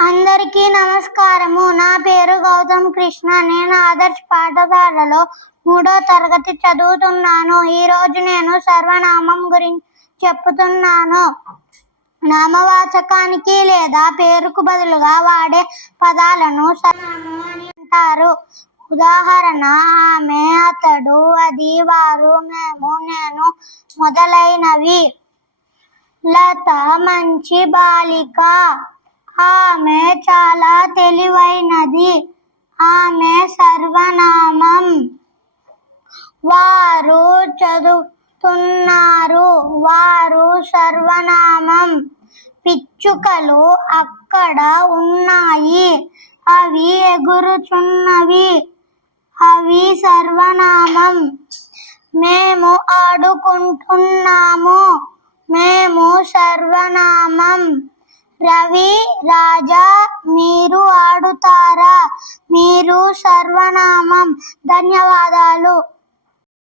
అందరికీ నమస్కారము. నా పేరు గౌతమ్ కృష్ణ. నేను ఆదర్శ్ పాఠశాలలో 3వ తరగతి చదువుతున్నాను. ఈరోజు నేను సర్వనామం గురించి చెప్పుతున్నాను. నామవాచకానికి లేదా పేరుకు బదులుగా వాడే పదాలను సర్వనామం అని అంటారు. ఉదాహరణ: ఆమె, అతడు, అది, వారు, మేము, నేను మొదలైనవి. లత మంచి బాలిక. ఆమె చాలా తెలివైనది. ఆమె సర్వనామం. వారు చదువుతున్నారు. వారు సర్వనామం. పిచ్చుకలు అక్కడ ఉన్నాయి. అవి ఎగురుచున్నవి. అవి సర్వనామం. మేము ఆడుకుంటున్నాము. మేము సర్వనామం. రవి, రాజా, మీరు ఆడుతారా? మీరు సర్వనామం. ధన్యవాదాలు.